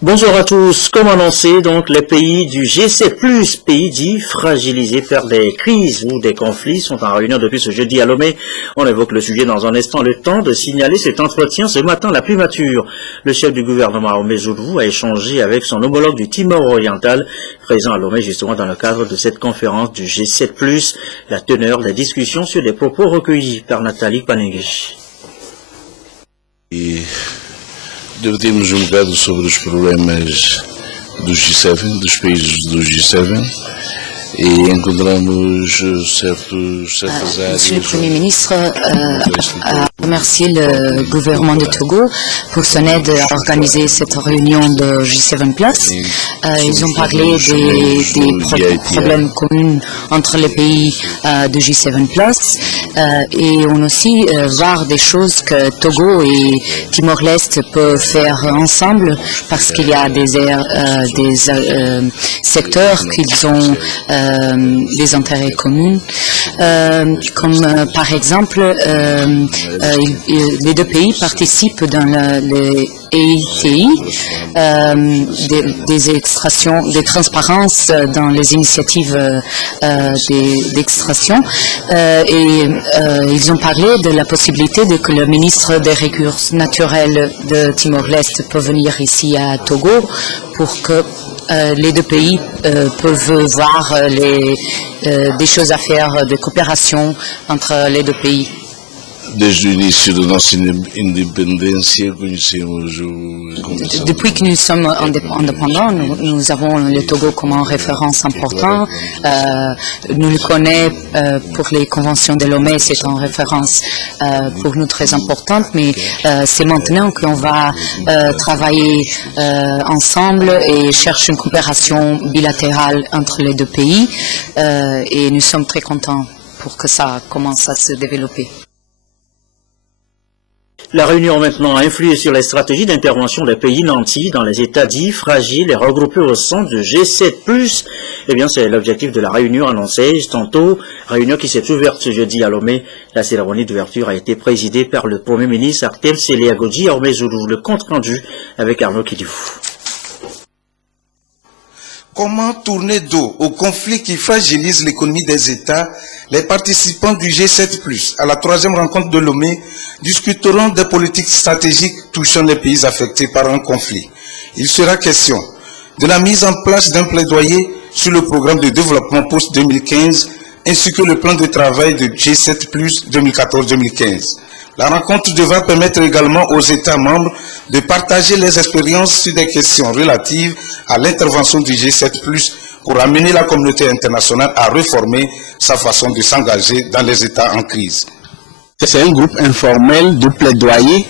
Bonjour à tous. Comme annoncé, donc, les pays du G7+, pays dits fragilisés par des crises ou des conflits, sont en réunion depuis ce jeudi à Lomé. On évoque le sujet dans un instant. Le temps de signaler cet entretien ce matin la primature. Le chef du gouvernement, Ahmed Zoulou, a échangé avec son homologue du Timor oriental, présent à Lomé justement dans le cadre de cette conférence du G7+, la teneur des discussions sur des propos recueillis par Nathalie Panengues. Debatemos bocado sobre os problemas do G7, dos países do G7, et encontramos certas áreas. Monsieur le Premier ministre a remercié le gouvernement de Togo pour son aide à organiser cette réunion de G7+. Ils ont parlé des problèmes communs entre les pays de G7+. Et on aussi voir des choses que Togo et Timor-Leste peuvent faire ensemble parce qu'il y a des secteurs qu'ils ont des intérêts communs, comme par exemple les deux pays participent dans les EITI, des extractions, des transparences dans les initiatives d'extraction, et ils ont parlé de la possibilité que le ministre des Ressources naturelles de Timor-Leste peut venir ici à Togo pour que les deux pays peuvent voir des choses à faire de coopération entre les deux pays. Desde o início da nossa independência, conhecemos o... Depuis que nous sommes indépendants, nous avons le Togo comme une référence importante. Nous le connaissons pour les conventions de Lomé, c'est une référence pour nous très importante, mais c'est maintenant qu'on va travailler ensemble et chercher une coopération bilatérale entre les deux pays. Et nous sommes très contents pour que ça commence à se développer. La réunion maintenant a influé sur les stratégies d'intervention des pays nantis dans les États dits fragiles et regroupés au sein du G7+. Eh bien, c'est l'objectif de la réunion annoncée tantôt. Réunion qui s'est ouverte ce jeudi à Lomé. La cérémonie d'ouverture a été présidée par le Premier ministre Artem Seliagodji Ahmed Zoulou. Le compte rendu avec Arnaud Kidifou. Comment tourner dos aux conflits qui fragilisent l'économie des États? Les participants du G7+, à la troisième rencontre de Lomé, discuteront des politiques stratégiques touchant les pays affectés par un conflit. Il sera question de la mise en place d'un plaidoyer sur le programme de développement post-2015 ainsi que le plan de travail de G7+, 2014-2015. La rencontre devra permettre également aux États membres de partager les expériences sur des questions relatives à l'intervention du G7+, pour amener la communauté internationale à réformer sa façon de s'engager dans les États en crise. C'est un groupe informel de plaidoyer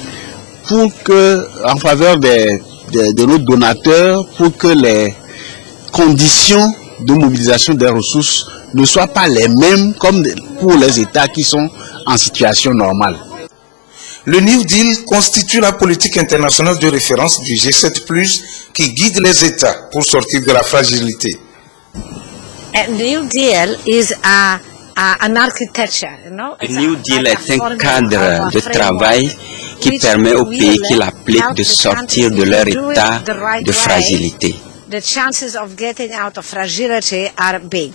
pour que, en faveur de nos donateurs, pour que les conditions de mobilisation des ressources ne soient pas les mêmes comme pour les États qui sont en situation normale. Le New Deal constitue la politique internationale de référence du G7+, qui guide les États pour sortir de la fragilité. A New Deal is an architecture, you know? Le New Deal est un cadre de travail qui permet aux pays qui l'appliquent de sortir de leur état de fragilité. The chances of getting out of fragility are big.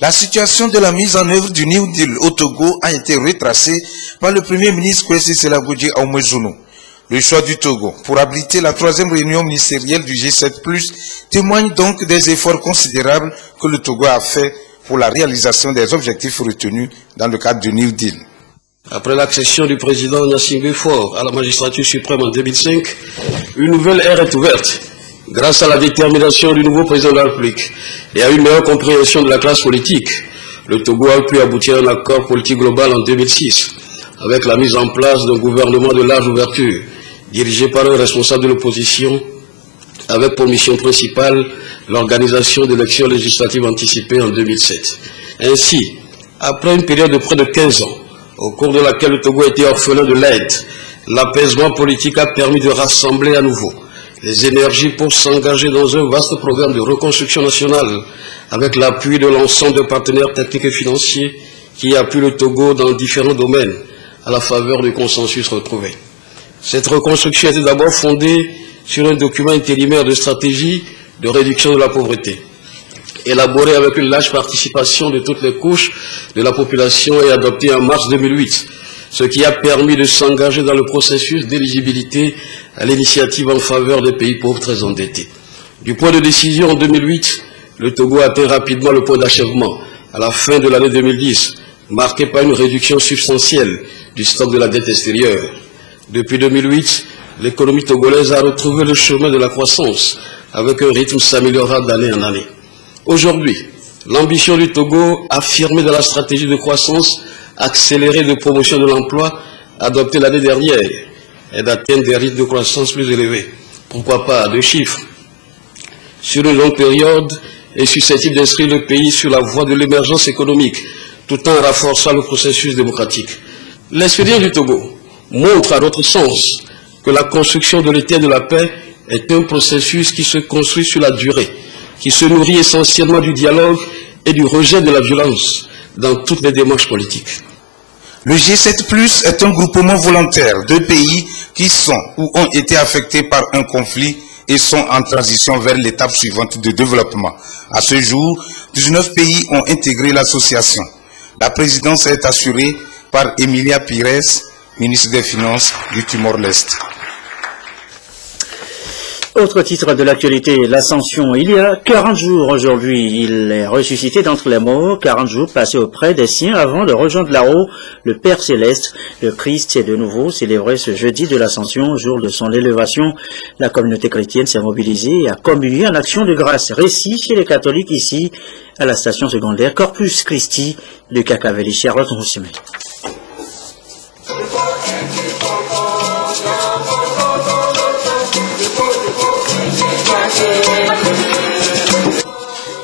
La situation de la mise en œuvre du New Deal au Togo a été retracée par le Premier ministre Kwesi Selagodji Ahmed Zoulou. Le choix du Togo pour abriter la troisième réunion ministérielle du G7+, témoigne donc des efforts considérables que le Togo a fait pour la réalisation des objectifs retenus dans le cadre du New Deal. Après l'accession du président Gnassingbé Faure à la magistrature suprême en 2005, une nouvelle ère est ouverte. Grâce à la détermination du nouveau président de la République et à une meilleure compréhension de la classe politique, le Togo a pu aboutir à un accord politique global en 2006, avec la mise en place d'un gouvernement de large ouverture, dirigé par un responsable de l'opposition, avec pour mission principale l'organisation d'élections législatives anticipées en 2007. Ainsi, après une période de près de 15 ans, au cours de laquelle le Togo a été orphelin de l'aide, l'apaisement politique a permis de rassembler à nouveau les énergies pour s'engager dans un vaste programme de reconstruction nationale avec l'appui de l'ensemble des partenaires techniques et financiers qui appuient le Togo dans différents domaines à la faveur du consensus retrouvé. Cette reconstruction était d'abord fondée sur un document intérimaire de stratégie de réduction de la pauvreté, élaboré avec une large participation de toutes les couches de la population et adopté en mars 2008, ce qui a permis de s'engager dans le processus d'éligibilité à l'initiative en faveur des pays pauvres très endettés. Du point de décision en 2008, le Togo a atteint rapidement le point d'achèvement à la fin de l'année 2010, marqué par une réduction substantielle du stock de la dette extérieure. Depuis 2008, l'économie togolaise a retrouvé le chemin de la croissance avec un rythme s'améliorant d'année en année. Aujourd'hui, l'ambition du Togo, affirmée dans la stratégie de croissance accélérée de promotion de l'emploi adoptée l'année dernière, est d'atteindre des rythmes de croissance plus élevés. Pourquoi pas deux chiffres sur une longue période est susceptible d'inscrire le pays sur la voie de l'émergence économique, tout en renforçant le processus démocratique. L'expérience du Togo montre à notre sens que la construction de l'État de la paix est un processus qui se construit sur la durée, qui se nourrit essentiellement du dialogue et du rejet de la violence dans toutes les démarches politiques. Le G7+ est un groupement volontaire de pays qui sont ou ont été affectés par un conflit et sont en transition vers l'étape suivante de développement. À ce jour, 19 pays ont intégré l'association. La présidence est assurée par Emilia Pires, ministre des Finances du Timor-Leste. Autre titre de l'actualité, l'Ascension. Il y a 40 jours aujourd'hui, il est ressuscité d'entre les morts, 40 jours passés auprès des siens avant de rejoindre là-haut le Père Céleste. Le Christ est de nouveau célébré ce jeudi de l'Ascension, jour de son élévation. La communauté chrétienne s'est mobilisée et a communié en action de grâce. Récit chez les catholiques ici, à la station secondaire Corpus Christi de Kakaveli. Charlotte Roussimet.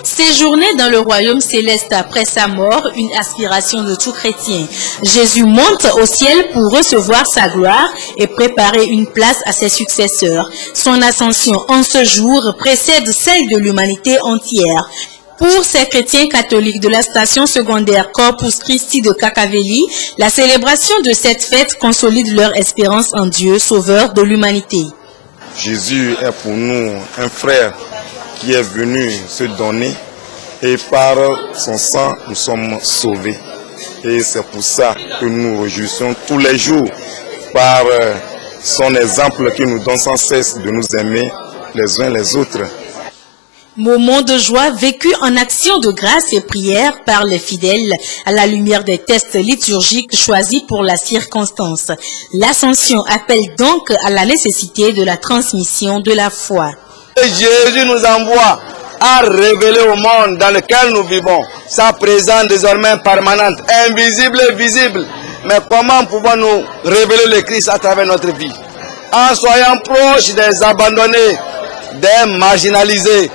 Séjourner dans le royaume céleste après sa mort, une aspiration de tout chrétien. Jésus monte au ciel pour recevoir sa gloire et préparer une place à ses successeurs. Son ascension en ce jour précède celle de l'humanité entière. Pour ces chrétiens catholiques de la station secondaire Corpus Christi de Kakaveli, la célébration de cette fête consolide leur espérance en Dieu, sauveur de l'humanité. Jésus est pour nous un frère qui est venu se donner et par son sang nous sommes sauvés. Et c'est pour ça que nous nous réjouissons tous les jours par son exemple qui nous donne sans cesse de nous aimer les uns les autres. Moment de joie vécu en action de grâce et prière par les fidèles à la lumière des textes liturgiques choisis pour la circonstance. L'Ascension appelle donc à la nécessité de la transmission de la foi. Jésus nous envoie à révéler au monde dans lequel nous vivons sa présence désormais permanente, invisible et visible. Mais comment pouvons-nous révéler le Christ à travers notre vie? En soyant proches des abandonnés, des marginalisés,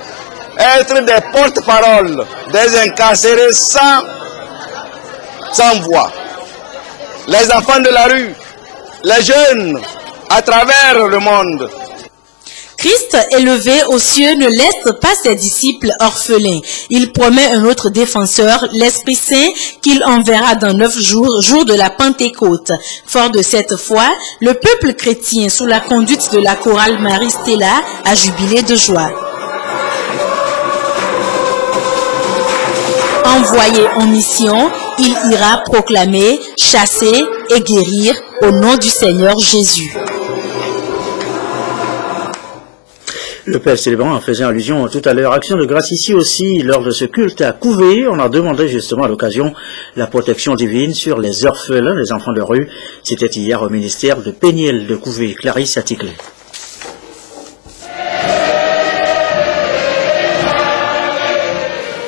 être des porte-paroles, des incarcérés sans voix. Les enfants de la rue, les jeunes à travers le monde. Christ, élevé aux cieux, ne laisse pas ses disciples orphelins. Il promet un autre défenseur, l'Esprit Saint, qu'il enverra dans 9 jours, jour de la Pentecôte. Fort de cette foi, le peuple chrétien, sous la conduite de la chorale Marie Stella, a jubilé de joie. Envoyé en mission, il ira proclamer, chasser et guérir au nom du Seigneur Jésus. Le Père célébrant en faisait allusion tout à l'heure. Action de grâce ici aussi, lors de ce culte à Couvé, on a demandé justement à l'occasion la protection divine sur les orphelins, les enfants de rue. C'était hier au ministère de Péniel de Couvé. Clarisse Aticlé.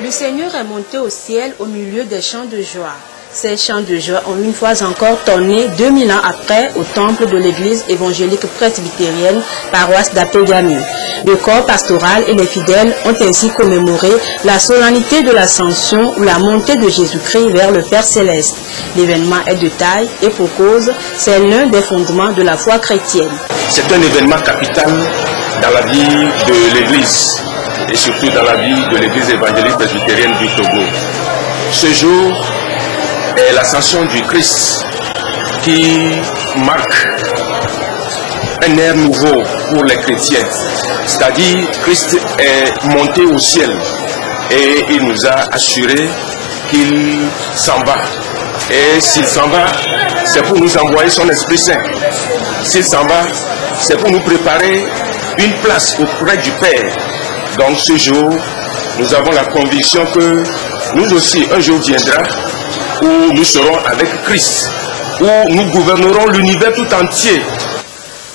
Le Seigneur est monté au ciel au milieu des chants de joie. Ces chants de joie ont une fois encore tonné 2000 ans après au temple de l'église évangélique presbytérienne paroisse d'Apégami. Le corps pastoral et les fidèles ont ainsi commémoré la solennité de l'ascension ou la montée de Jésus-Christ vers le Père Céleste. L'événement est de taille et pour cause, c'est l'un des fondements de la foi chrétienne. C'est un événement capital dans la vie de l'église et surtout dans la vie de l'église évangélique presbytérienne du Togo. Ce jour est l'ascension du Christ qui marque un air nouveau pour les chrétiens. C'est-à-dire, Christ est monté au ciel et il nous a assuré qu'il s'en va. Et s'il s'en va, c'est pour nous envoyer son Esprit Saint. S'il s'en va, c'est pour nous préparer une place auprès du Père. Donc ce jour, nous avons la conviction que nous aussi, un jour viendra où nous serons avec Christ, où nous gouvernerons l'univers tout entier.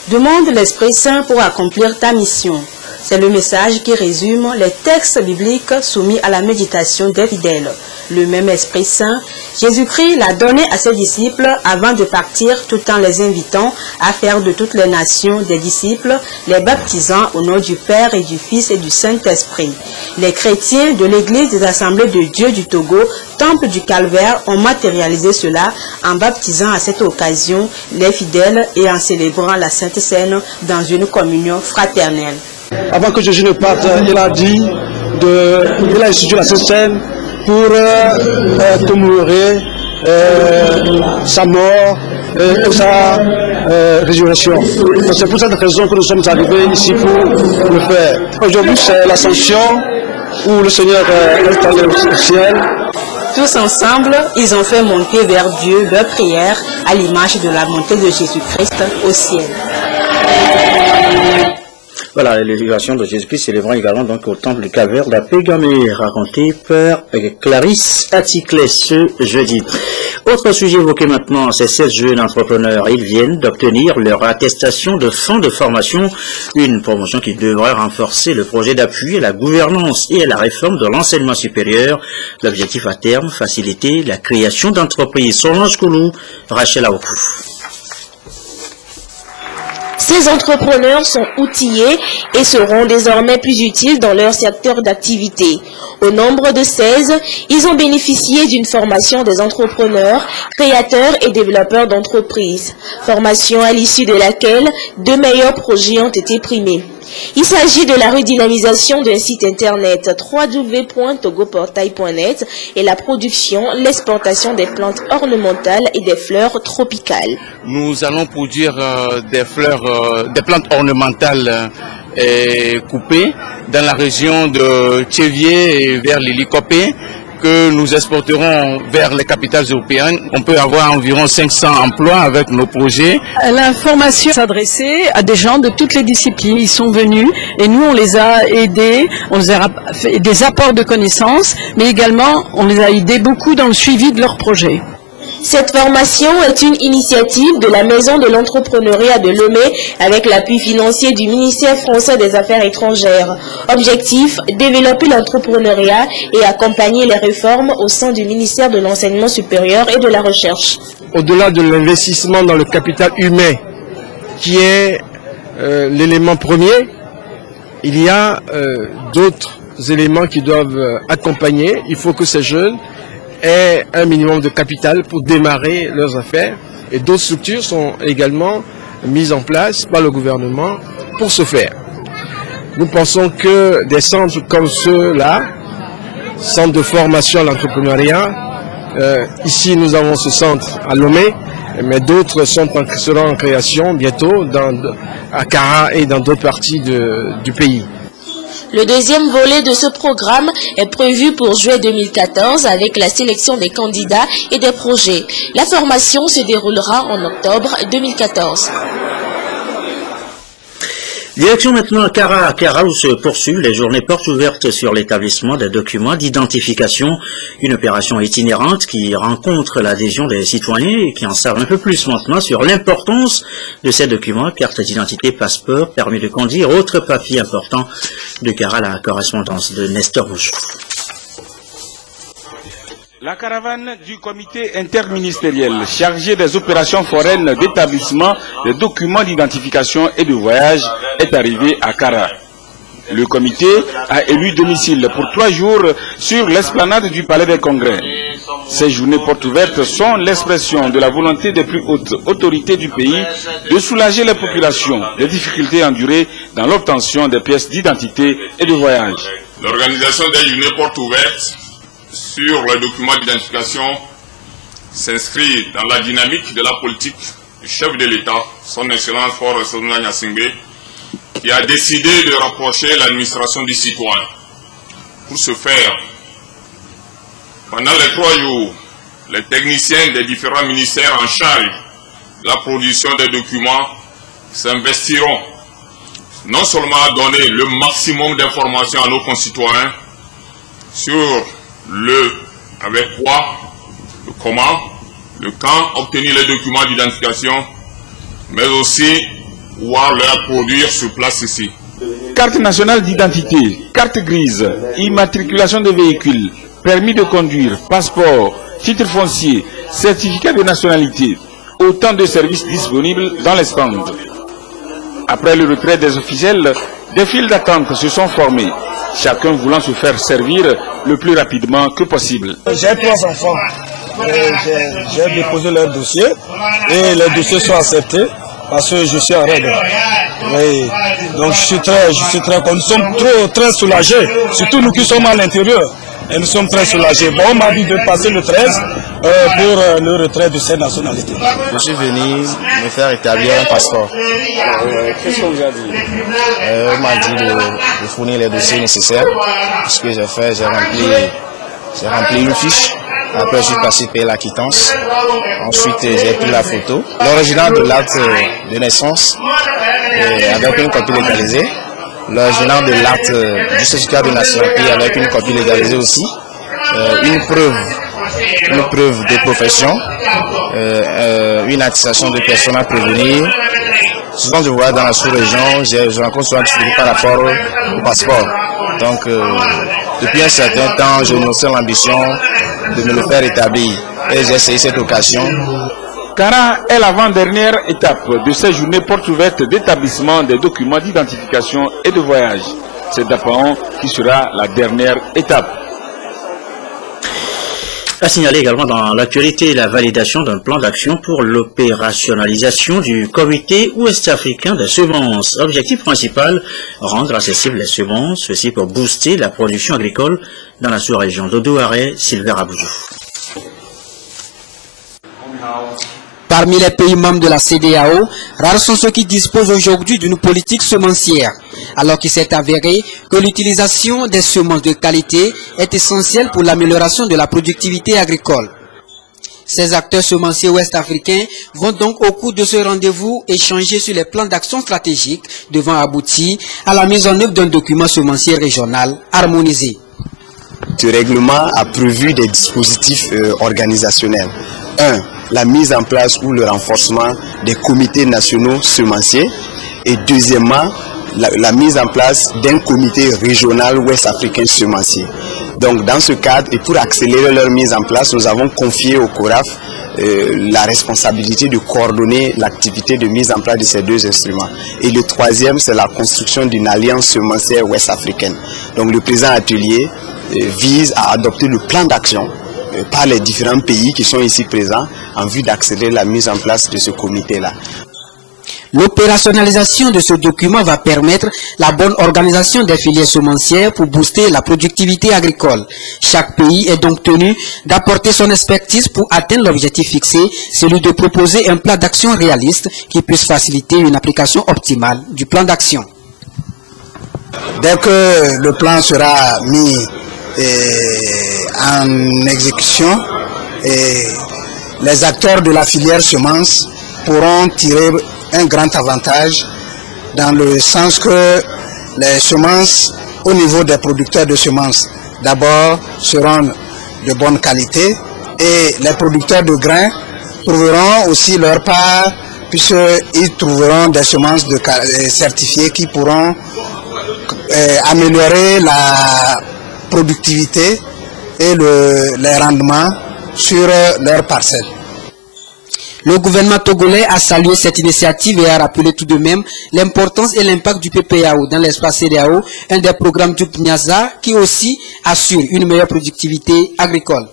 Demande l'Esprit Saint pour accomplir ta mission. C'est le message qui résume les textes bibliques soumis à la méditation des fidèles. Le même Esprit Saint, Jésus-Christ l'a donné à ses disciples avant de partir, tout en les invitant à faire de toutes les nations des disciples, les baptisant au nom du Père et du Fils et du Saint-Esprit. Les chrétiens de l'Église des Assemblées de Dieu du Togo, Temple du Calvaire, ont matérialisé cela en baptisant à cette occasion les fidèles et en célébrant la Sainte Seine dans une communion fraternelle. Avant que Jésus ne parte, il a institué la Sainte Seine pour commémorer sa mort et sa résurrection. C'est pour cette raison que nous sommes arrivés ici pour le faire. Aujourd'hui, c'est l'Ascension où le Seigneur est allé au ciel. Tous ensemble, ils ont fait monter vers Dieu leur prière à l'image de la montée de Jésus-Christ au ciel. Voilà, l'élévation de Jésus-Christ célébrant également donc au temple du Calvaire d'Apégamé, raconté par Clarisse Atticlès ce jeudi. Autre sujet évoqué maintenant, ces 16 jeunes entrepreneurs. Ils viennent d'obtenir leur attestation de fin de formation, une promotion qui devrait renforcer le projet d'appui à la gouvernance et à la réforme de l'enseignement supérieur. L'objectif à terme, faciliter la création d'entreprises. Solange Koulou, Rachel Aokou. Ces entrepreneurs sont outillés et seront désormais plus utiles dans leur secteur d'activité. Au nombre de 16, ils ont bénéficié d'une formation des entrepreneurs, créateurs et développeurs d'entreprises. Formation à l'issue de laquelle 2 meilleurs projets ont été primés. Il s'agit de la redynamisation d'un site internet www.togoportail.net et la production, l'exportation des plantes ornementales et des fleurs tropicales. Nous allons produire des fleurs, des plantes ornementales coupées dans la région de Tchévier et vers l'Hélicopée, que nous exporterons vers les capitales européennes. On peut avoir environ 500 emplois avec nos projets. La formation s'adressait à des gens de toutes les disciplines. Ils sont venus et nous, on les a aidés, on les a fait des apports de connaissances, mais également, on les a aidés beaucoup dans le suivi de leurs projets. Cette formation est une initiative de la Maison de l'entrepreneuriat de Lomé avec l'appui financier du ministère français des Affaires étrangères. Objectif, développer l'entrepreneuriat et accompagner les réformes au sein du ministère de l'enseignement supérieur et de la recherche. Au-delà de l'investissement dans le capital humain, qui est l'élément premier, il y a d'autres éléments qui doivent accompagner. Il faut que ces jeunes aient un minimum de capital pour démarrer leurs affaires, et d'autres structures sont également mises en place par le gouvernement pour ce faire. Nous pensons que des centres comme ceux-là, centres de formation à l'entrepreneuriat, ici nous avons ce centre à Lomé, mais d'autres seront en création bientôt à Kara et dans d'autres parties du pays. Le deuxième volet de ce programme est prévu pour juillet 2014 avec la sélection des candidats et des projets. La formation se déroulera en octobre 2014. Direction maintenant à Kara où se poursuivent les journées portes ouvertes sur l'établissement des documents d'identification, une opération itinérante qui rencontre l'adhésion des citoyens et qui en savent un peu plus maintenant sur l'importance de ces documents, carte d'identité, passeport, permis de conduire, autres papiers importants. De Kara, la correspondance de Nestor Bouchou. La caravane du comité interministériel chargé des opérations foraines d'établissement des documents d'identification et de voyage est arrivée à Kara. Le comité a élu domicile pour 3 jours sur l'esplanade du Palais des Congrès. Ces journées portes ouvertes sont l'expression de la volonté des plus hautes autorités du pays de soulager les populations des difficultés endurées dans l'obtention des pièces d'identité et de voyage. L'organisation des journées portes ouvertes sur les documents d'identification s'inscrit dans la dynamique de la politique du chef de l'État son Excellence Faure Essoumana Gnassingbé, qui a décidé de rapprocher l'administration du citoyen. Pour ce faire, pendant les 3 jours, les techniciens des différents ministères en charge de la production des documents s'investiront non seulement à donner le maximum d'informations à nos concitoyens sur le avec quoi, le comment, le quand obtenir les documents d'identification, mais aussi pouvoir leur produire sur place ici. Carte nationale d'identité, carte grise, immatriculation de véhicules, permis de conduire, passeport, titre foncier, certificat de nationalité, autant de services disponibles dans les stands. Après le retrait des officiels, des files d'attente se sont formées, chacun voulant se faire servir le plus rapidement que possible. J'ai 3 enfants. J'ai déposé leur dossier et les dossiers sont acceptés parce que je suis en règle. Oui. Donc je suis très content. Nous sommes très soulagés, surtout nous qui sommes à l'intérieur. Et nous sommes très soulagés. Bon, on m'a dit de passer le 13 pour le retrait de cette nationalité. Je suis venu me faire établir un passeport. Qu'est-ce qu'on vous a dit? On m'a dit de fournir les dossiers nécessaires. Ce que j'ai fait, j'ai rempli une fiche. Après, je suis passé payer la quittance. Ensuite, j'ai pris la photo. L'original de l'acte de naissance, avec une copie légalisée. L'original de l'acte du certificat de nationalité avec une copie légalisée aussi. Une preuve de profession. Une attestation de personne à prévenir. Souvent, je vois dans la sous-région, je rencontre souvent des difficultés par rapport au passeport. Donc, depuis un certain temps, je me sens l'ambition de me le faire établir. Et j'ai essayé cette occasion. Kara est l'avant-dernière étape de ces journées portes ouvertes d'établissement des documents d'identification et de voyage. C'est d'Apaon qui sera la dernière étape. A signaler également dans l'actualité la validation d'un plan d'action pour l'opérationnalisation du comité ouest-africain des semences. Objectif principal, rendre accessibles les semences, ceci pour booster la production agricole dans la sous-région. Dodo Aré, Silver Aboudjou. Parmi les pays membres de la CEDEAO, rares sont ceux qui disposent aujourd'hui d'une politique semencière, alors qu'il s'est avéré que l'utilisation des semences de qualité est essentielle pour l'amélioration de la productivité agricole. Ces acteurs semenciers ouest-africains vont donc au cours de ce rendez-vous échanger sur les plans d'action stratégiques devant aboutir à la mise en œuvre d'un document semencier régional harmonisé. Ce règlement a prévu des dispositifs organisationnels. 1. La mise en place ou le renforcement des comités nationaux semenciers. Et deuxièmement, la mise en place d'un comité régional ouest-africain semencier. Donc dans ce cadre, et pour accélérer leur mise en place, nous avons confié au CORAF la responsabilité de coordonner l'activité de mise en place de ces 2 instruments. Et le troisième, c'est la construction d'une alliance semencière ouest-africaine. Donc le présent atelier vise à adopter le plan d'action par les différents pays qui sont ici présents en vue d'accélérer la mise en place de ce comité-là. L'opérationnalisation de ce document va permettre la bonne organisation des filières semencières pour booster la productivité agricole. Chaque pays est donc tenu d'apporter son expertise pour atteindre l'objectif fixé, celui de proposer un plan d'action réaliste qui puisse faciliter une application optimale du plan d'action. Dès que le plan sera mis en exécution, les acteurs de la filière semences pourront tirer un grand avantage dans le sens que les semences au niveau des producteurs de semences d'abord seront de bonne qualité et les producteurs de grains trouveront aussi leur part puisqu'ils trouveront des semences certifiées qui pourront améliorer la productivité et les rendements sur leurs parcelles. Le gouvernement togolais a salué cette initiative et a rappelé tout de même l'importance et l'impact du PPAO dans l'espace CEDEAO, un des programmes du PNIASA qui aussi assure une meilleure productivité agricole.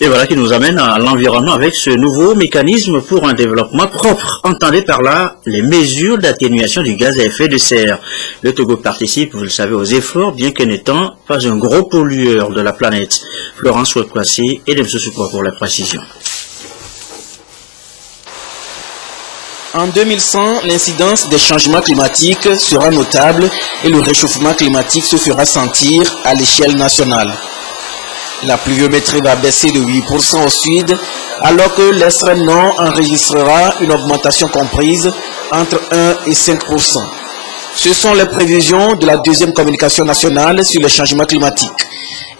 Et voilà qui nous amène à l'environnement avec ce nouveau mécanisme pour un développement propre. Entendez par là les mesures d'atténuation du gaz à effet de serre. Le Togo participe, vous le savez, aux efforts, bien que n'étant pas un gros pollueur de la planète. Florence Ouakwasi et Demso Soukwa pour la précision. En 2100, l'incidence des changements climatiques sera notable et le réchauffement climatique se fera sentir à l'échelle nationale. La pluviométrie va baisser de 8% au sud, alors que l'extrême nord enregistrera une augmentation comprise entre 1 et 5%. Ce sont les prévisions de la deuxième communication nationale sur les changements climatiques.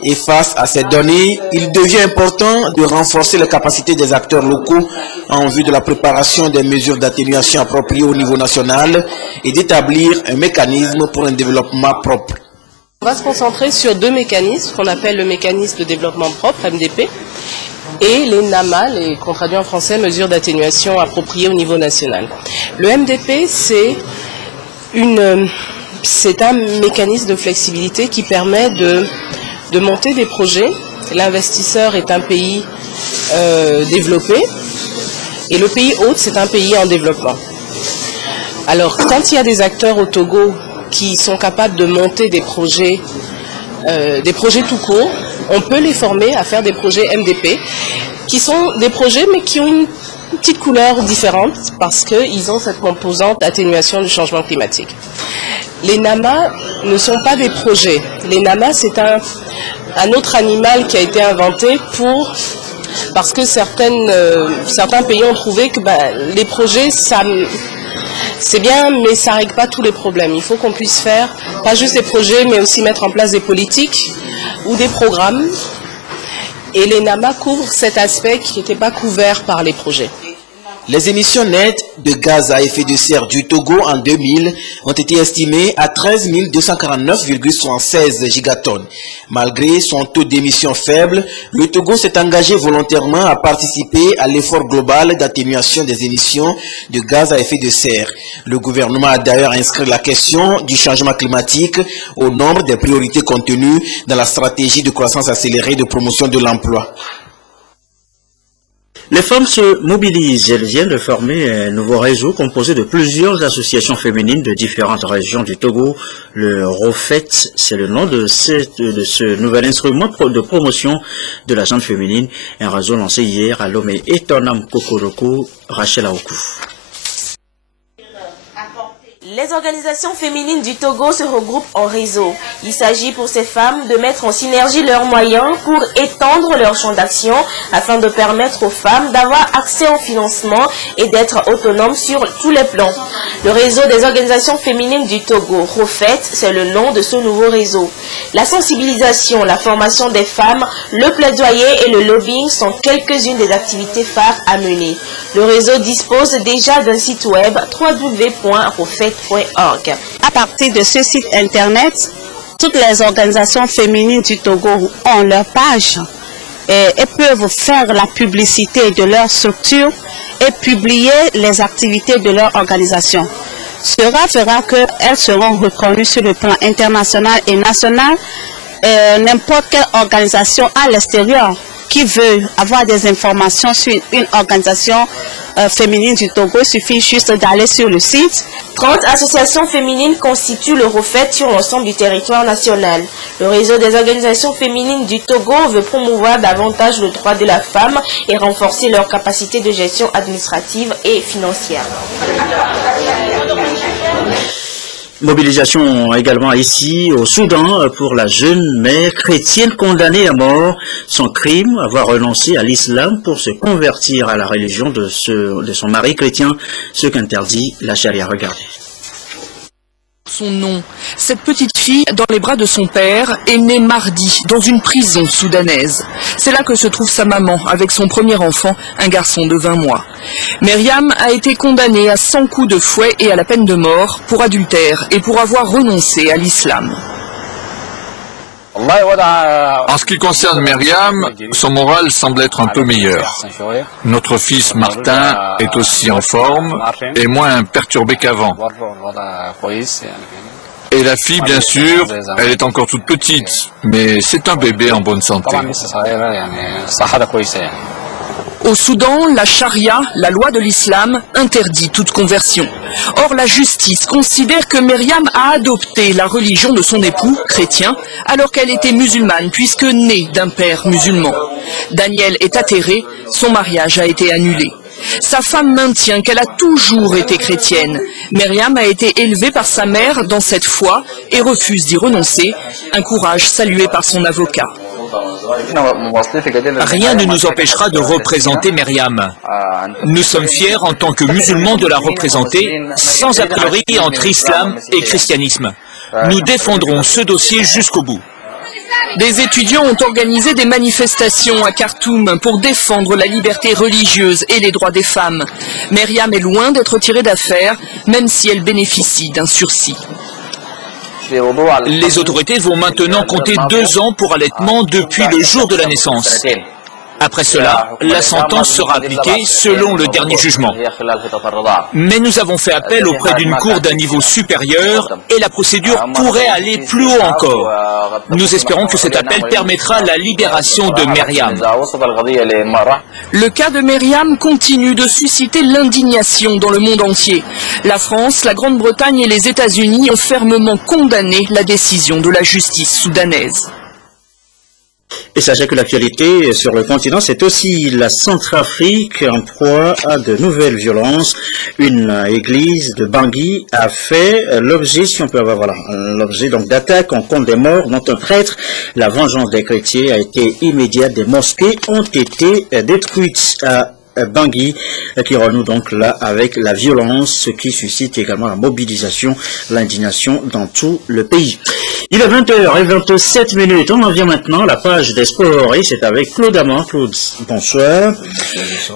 Et face à ces données, il devient important de renforcer les capacités des acteurs locaux en vue de la préparation des mesures d'atténuation appropriées au niveau national et d'établir un mécanisme pour un développement propre. On va se concentrer sur deux mécanismes qu'on appelle le mécanisme de développement propre, MDP, et les NAMA, les qu'on traduit en français, mesures d'atténuation appropriées au niveau national. Le MDP, c'est un mécanisme de flexibilité qui permet de monter des projets. L'investisseur est un pays développé et le pays hôte, c'est un pays en développement. Alors, quand il y a des acteurs au Togo qui sont capables de monter des projets tout court, on peut les former à faire des projets MDP, qui sont des projets mais qui ont une petite couleur différente parce qu'ils ont cette composante atténuation du changement climatique. Les NAMA ne sont pas des projets. Les NAMA, c'est un autre animal qui a été inventé parce que certains pays ont trouvé que les projets, c'est bien, mais ça ne règle pas tous les problèmes. Il faut qu'on puisse faire, pas juste des projets, mais aussi mettre en place des politiques ou des programmes. Et les NAMA couvrent cet aspect qui n'était pas couvert par les projets. Les émissions nettes de gaz à effet de serre du Togo en 2000 ont été estimées à 13 249,76 gigatonnes. Malgré son taux d'émission faible, le Togo s'est engagé volontairement à participer à l'effort global d'atténuation des émissions de gaz à effet de serre. Le gouvernement a d'ailleurs inscrit la question du changement climatique au nombre des priorités contenues dans la stratégie de croissance accélérée de promotion de l'emploi. Les femmes se mobilisent. Elles viennent de former un nouveau réseau composé de plusieurs associations féminines de différentes régions du Togo. Le ROFET, c'est le nom de ce nouvel instrument de promotion de la gente féminine. Un réseau lancé hier à Lomé et Tonam Kokoroko, Rachel Aokou. Les organisations féminines du Togo se regroupent en réseau. Il s'agit pour ces femmes de mettre en synergie leurs moyens pour étendre leur champ d'action afin de permettre aux femmes d'avoir accès au financement et d'être autonomes sur tous les plans. Le réseau des organisations féminines du Togo, ROFET, c'est le nom de ce nouveau réseau. La sensibilisation, la formation des femmes, le plaidoyer et le lobbying sont quelques-unes des activités phares à mener. Le réseau dispose déjà d'un site web www.rofet.org. À partir de ce site internet, toutes les organisations féminines du Togo ont leur page et peuvent faire la publicité de leur structure et publier les activités de leur organisation. Cela fera qu'elles seront reconnues sur le plan international et national. N'importe quelle organisation à l'extérieur qui veut avoir des informations sur une organisation féminine du Togo, il suffit juste d'aller sur le site. 30 associations féminines constituent le ROFET sur l'ensemble du territoire national. Le réseau des organisations féminines du Togo veut promouvoir davantage le droit de la femme et renforcer leur capacité de gestion administrative et financière. Mobilisation également ici au Soudan pour la jeune mère chrétienne condamnée à mort. Son crime, avoir renoncé à l'islam pour se convertir à la religion de son mari chrétien, ce qu'interdit la charia. Regardez. Son nom. Cette petite fille, dans les bras de son père, est née mardi dans une prison soudanaise. C'est là que se trouve sa maman avec son premier enfant, un garçon de 20 mois. Myriam a été condamnée à 100 coups de fouet et à la peine de mort pour adultère et pour avoir renoncé à l'islam. En ce qui concerne Myriam, son moral semble être un peu meilleur. Notre fils Martin est aussi en forme et moins perturbé qu'avant. Et la fille, bien sûr, elle est encore toute petite, mais c'est un bébé en bonne santé. Au Soudan, la charia, la loi de l'islam, interdit toute conversion. Or, la justice considère que Myriam a adopté la religion de son époux, chrétien, alors qu'elle était musulmane, puisque née d'un père musulman. Daniel est atterré, son mariage a été annulé. Sa femme maintient qu'elle a toujours été chrétienne. Myriam a été élevée par sa mère dans cette foi et refuse d'y renoncer. Un courage salué par son avocat. Rien ne nous empêchera de représenter Myriam. Nous sommes fiers en tant que musulmans de la représenter, sans a priori entre islam et christianisme. Nous défendrons ce dossier jusqu'au bout. Des étudiants ont organisé des manifestations à Khartoum pour défendre la liberté religieuse et les droits des femmes. Myriam est loin d'être tirée d'affaire, même si elle bénéficie d'un sursis. Les autorités vont maintenant compter 2 ans pour allaitement depuis le jour de la naissance. Après cela, la sentence sera appliquée selon le dernier jugement. Mais nous avons fait appel auprès d'une cour d'un niveau supérieur et la procédure pourrait aller plus haut encore. Nous espérons que cet appel permettra la libération de Myriam. Le cas de Myriam continue de susciter l'indignation dans le monde entier. La France, la Grande-Bretagne et les États-Unis ont fermement condamné la décision de la justice soudanaise. Et sachez que l'actualité sur le continent, c'est aussi la Centrafrique en proie à de nouvelles violences. Une église de Bangui a fait l'objet, si on peut avoir, voilà, l'objet donc d'attaques en compte des morts, dont un prêtre. La vengeance des chrétiens a été immédiate. Des mosquées ont été détruites à Bangui, qui renoue donc là avec la violence, ce qui suscite également la mobilisation, l'indignation dans tout le pays. Il est 20h27. On en vient maintenant à la page des sports et c'est avec Claude Amand. Claude, bonsoir.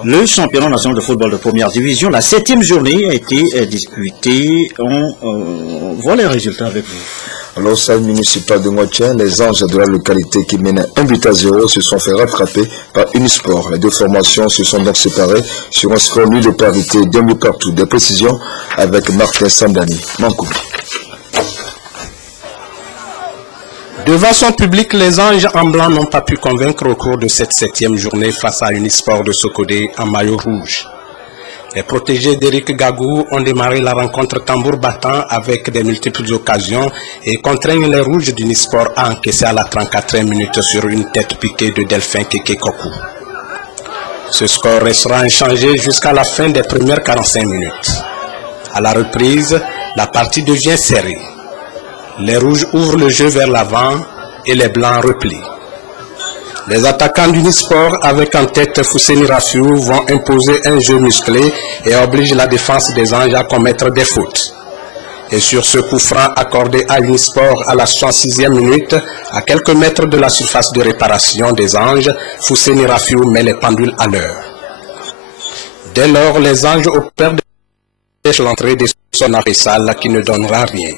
Le championnat national de football de première division, la 7e journée a été disputée. On voit les résultats avec vous. Alors, salle municipale de Moitien, les Anges de la localité qui menaient 1-0 se sont fait rattraper par Unisport. Les deux formations se sont donc séparées sur un score nul de parité d'un but partout. Des précisions avec Martin Sandani. Mankou. Devant son public, les Anges en blanc n'ont pas pu convaincre au cours de cette 7e journée face à Unisport de Sokodé en maillot rouge. Les protégés d'Éric Gagou ont démarré la rencontre tambour battant avec des multiples occasions et contraignent les rouges d'Unisport à encaisser à la 34e minute sur une tête piquée de Delphin Kekekoku. Ce score restera inchangé jusqu'à la fin des premières 45 minutes. À la reprise, la partie devient serrée. Les rouges ouvrent le jeu vers l'avant et les blancs replient. Les attaquants d'Unisport, avec en tête Fousseni Rafiou, vont imposer un jeu musclé et obligent la défense des Anges à commettre des fautes. Et sur ce coup franc accordé à Unisport à la 66e minute, à quelques mètres de la surface de réparation des Anges, Fousseni Rafiou met les pendules à l'heure. Dès lors, les Anges opèrent l'entrée des Sonafessal qui ne donnera rien.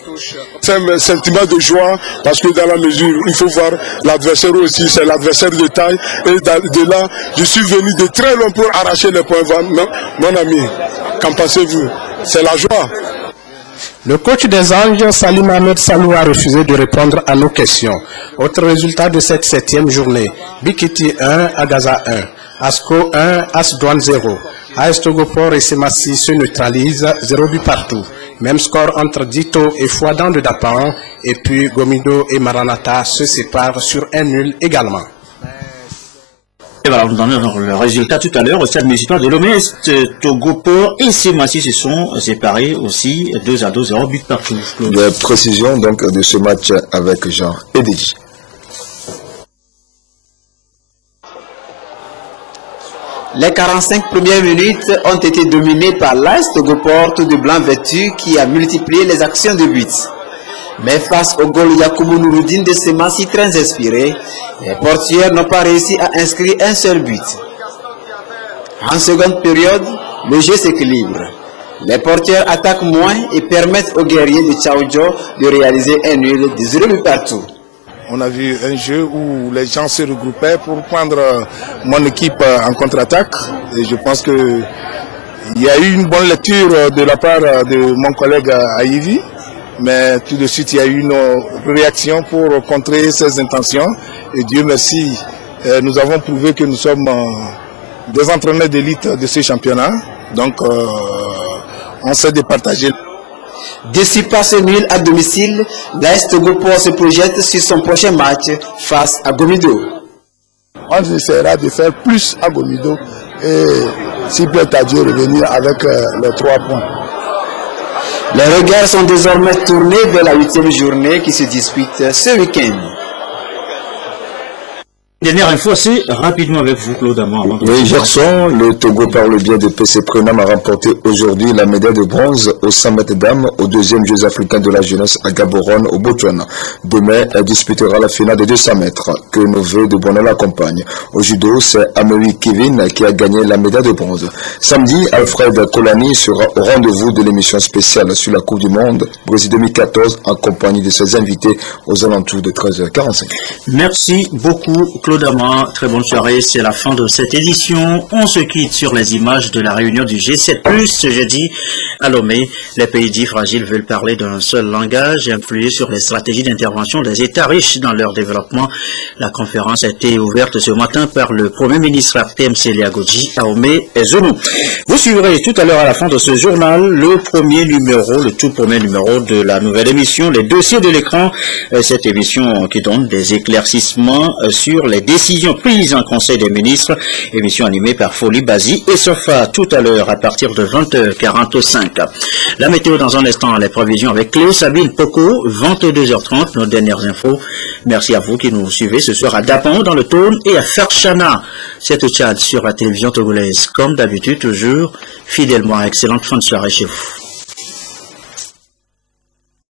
C'est un sentiment de joie parce que dans la mesure où il faut voir l'adversaire aussi, c'est l'adversaire de taille. Et de là, je suis venu de très loin pour arracher les points. Mon ami, qu'en pensez-vous? C'est la joie. Le coach des Anges, Salim Ahmed Salou, a refusé de répondre à nos questions. Autre résultat de cette 7e journée, Bikiti 1, Agaza 1, Asco 1, Asdouane 0. AS Togopor et Semassi se neutralisent, 0 but partout. Même score entre Dito et Fouadan de Dapan, et puis Gomido et Maranata se séparent sur un nul également. Et voilà, on donne le résultat tout à l'heure au stade municipal de Lomé-Est. Togopor et Semassi se sont séparés aussi, 2-2, 0 but partout. Les précisions donc de ce match avec Jean Eddy. Les 45 premières minutes ont été dominées par l'AS Togopor de blanc vêtu qui a multiplié les actions de but. Mais face au goal Yakoubou Nouroudine de Semassi très inspiré, les portières n'ont pas réussi à inscrire un seul but. En seconde période, le jeu s'équilibre. Les portières attaquent moins et permettent aux guerriers de Tchaoudjo de réaliser un nul de 0 but partout. On a vu un jeu où les gens se regroupaient pour prendre mon équipe en contre-attaque. Et je pense qu'il y a eu une bonne lecture de la part de mon collègue Aïvi. Mais tout de suite, il y a eu une réaction pour contrer ses intentions. Et Dieu merci, nous avons prouvé que nous sommes des entraîneurs d'élite de ce championnat. Donc, on s'est départagé. Déçu par ce nul à domicile, l'AS Togopor se projette sur son prochain match face à Gomido. On essaiera de faire plus à Gomido et s'il plaît à Dieu revenir avec les 3 points. Les regards sont désormais tournés vers la 8e journée qui se dispute ce week-end. Dernière info, c'est rapidement avec vous, Claude Amand. Oui, Gerson, le Togo par le biais de PC Prenam a remporté aujourd'hui la médaille de bronze aux 100 mètres dames aux 2e Jeux africains de la jeunesse à Gaborone au Botswana. Demain, elle disputera la finale des 200 mètres que nos voeux de bonheur l'accompagnent. Au judo, c'est Amélie Kevin qui a gagné la médaille de bronze. Samedi, Alfred Kolani sera au rendez-vous de l'émission spéciale sur la Coupe du Monde Brésil 2014 en compagnie de ses invités aux alentours de 13h45. Merci beaucoup, Claude Amand. Très bonne soirée, c'est la fin de cette édition. On se quitte sur les images de la réunion du G7+, ce jeudi à Lomé. Les pays dits fragiles veulent parler d'un seul langage et influer sur les stratégies d'intervention des États riches dans leur développement. La conférence a été ouverte ce matin par le Premier ministre Artem Seliagodji à Omé et Zonou. Vous suivrez tout à l'heure à la fin de ce journal le tout premier numéro de la nouvelle émission, Les Dossiers de l'écran. Cette émission qui donne des éclaircissements sur les décisions prises en Conseil des ministres. Émission animée par Folie Bazi et Sofa tout à l'heure à partir de 20h45. La météo dans un instant, les prévisions avec Cléo Sabine Poco, 22h30, nos dernières infos. Merci à vous qui nous suivez ce soir à Dapan dans le Tône et à Ferchana. C'est au Tchad sur la télévision togolaise. Comme d'habitude, toujours fidèlement. Excellente fin de soirée chez vous.